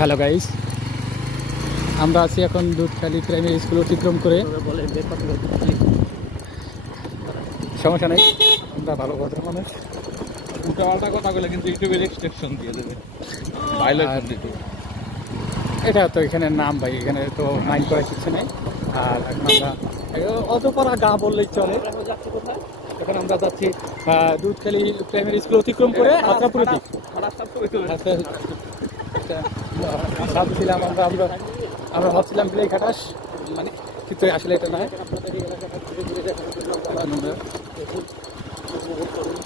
Hello guys, আমরা আছি এখন দুধখালি প্রাইমারি স্কুল অতিক্রম করে। সমস্যা নেই, আমরা ভালো ভদ্র মানুষ। উল্টাপাল্টা কথা বলে কিন্তু ইউটিউবে রেস্ট্রিকশন দিয়ে দেবে। এটা তো এখানে নাম ভাই, এখানে তো মাইন্ড করার কিছু নেই। আর এখন আমরা অতপরা গা বললেই চলে। এখন আমরা যাচ্ছি দুধখালি প্রাইমারি স্কুল অতিক্রম করে আত্রাপুরের দিক। ভাবছিলাম আমরা ভাবছিলাম বিলাই খাটাস, মানে কিন্তু আসলে এটা নয়।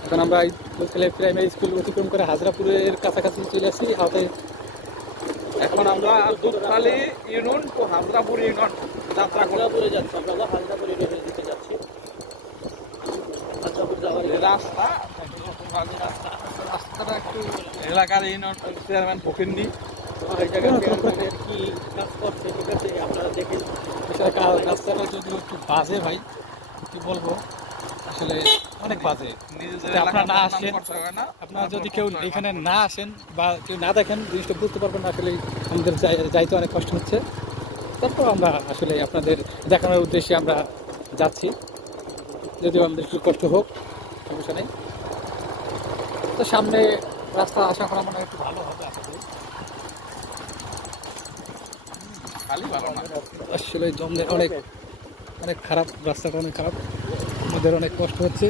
এখন আমরা দুধখালি প্রাইমারি স্কুল অতিক্রম করে হাজরাপুরের কাছাকাছি চলে আসছি। এখন আমরা Dudhkhali union to Hazrapur union যাত্রা করে যাচ্ছি। আমরা হাজরাপুর ইউনিয়নের দিকে যাচ্ছি। রাস্তাটা একটু এলাকার ইউনিয়ন চেয়ারম্যান ফকিন্দি এই জায়গায় কি কাজ করছে, ঠিক আছে আপনারা দেখেন। রাস্তাটা যদি একটু বাজে ভাই, কি বলবো, আসলে অনেক বাজে। আপনারা না আসেন, আপনারা যদি কেউ এখানে না আসেন বা কেউ না দেখেন, জিনিসটা বুঝতে পারবেন না। আসলে আমাদের যাইতে অনেক কষ্ট হচ্ছে। তারপর আমরা আসলে আপনাদের দেখানোর উদ্দেশ্যে আমরা যাচ্ছি, যদিও আমাদের একটু কষ্ট হোক, সমস্যা নেই। তো সামনে রাস্তা আশা করা মনে হয় একটু ভালো হবে। আসলে জমদের অনেক অনেক খারাপ, রাস্তাটা অনেক খারাপ, আমাদের অনেক কষ্ট হচ্ছে।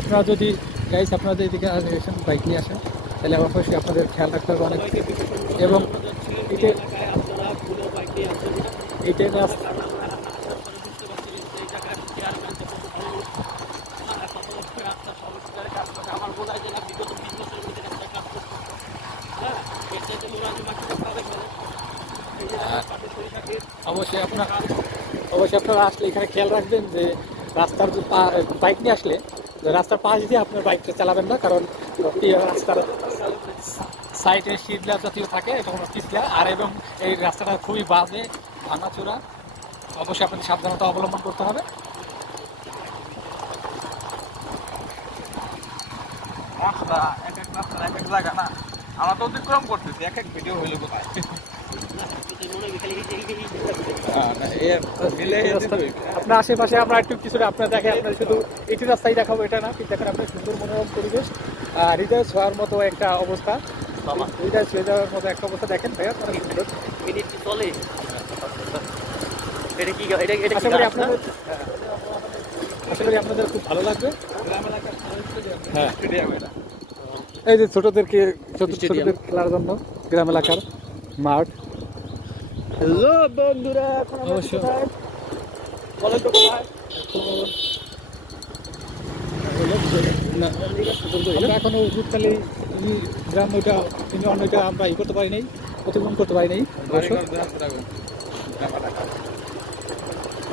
আপনারা যদি গাইস আপনারা যদি এদিকে আসেন, বাইক নিয়ে আসেন, তাহলে অবশ্যই আপনাদের খেয়াল রাখতে হবে অনেক। এবং এইটাই রাস্তা অবশ্যই আপনারা আসলে এখানে খেয়াল রাখবেন যে রাস্তার বাইক নিয়ে আসলে রাস্তার পাশ দিয়ে আপনার বাইকটা চালাবেন না, কারণ রাস্তার সাইডে শীতলা জাতীয় থাকে, এটা কোনো পিছলা। আর এবং এই রাস্তাটা খুবই বাজে, ভাঙাচোরা। অবশ্যই আপনাদের সাবধানতা অবলম্বন করতে হবে। রাস্তা এক এক রাস্তার এক এক জায়গা না, আমরা তো অতিক্রম করতেছি, এক এক ভিডিও হইলো কোথায়। আপনার আশেপাশে আমরা একটু কিছুটা আপনার দেখে, আপনার শুধু এটি রাস্তায় দেখাবো এটা না, কিন্তু দেখেন আপনার সুন্দর মনোরম পরিবেশ, হৃদয় ছোঁয়ার মতো একটা অবস্থা, হৃদয় ছুঁয়ে যাওয়ার মতো একটা অবস্থা। দেখেন ভাইয়া, অনেক সুন্দর। আশা করি আপনাদের খুব ভালো লাগবে। হ্যাঁ, এই যে ছোটদের খেলার জন্য গ্রাম এলাকার মাঠ। হ্যালো বন্ধুরা, অবশ্যই আমরা এখনো দুধখালি গ্রাম ওইটা ইউনিয়ন ওইটা আমরা করতে পারি নাই, অতিক্রম করতে পারি নাই।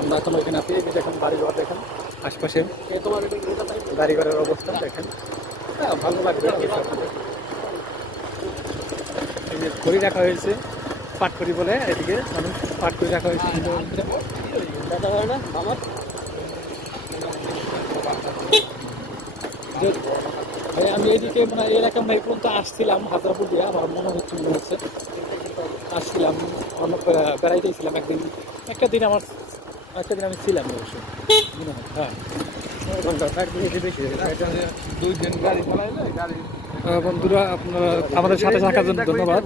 আমরা এখন ওইখানে আছি। দেখেন বাড়িঘর, দেখেন আশপাশে বাড়িঘরের অবস্থা দেখেন। হ্যাঁ, ভালো লাগবে। এই যে খড়ি রাখা হয়েছে, পাটখড়ি বলে এদিকে মানুষ পাটখড়ি রাখা হয়েছে। আমি এইদিকে মানে এই এলাকা এই পর্যন্ত আসছিলাম, হাজারপুর দিয়ে আমার মনে হচ্ছে আসছিলাম, অনেক বেড়াইতেই ছিলাম। একটা দিন আমি ছিলাম অবশ্যই, মনে হয়। হ্যাঁ, বন্ধুরা আপনারা আমাদের সাথে থাকার জন্য ধন্যবাদ।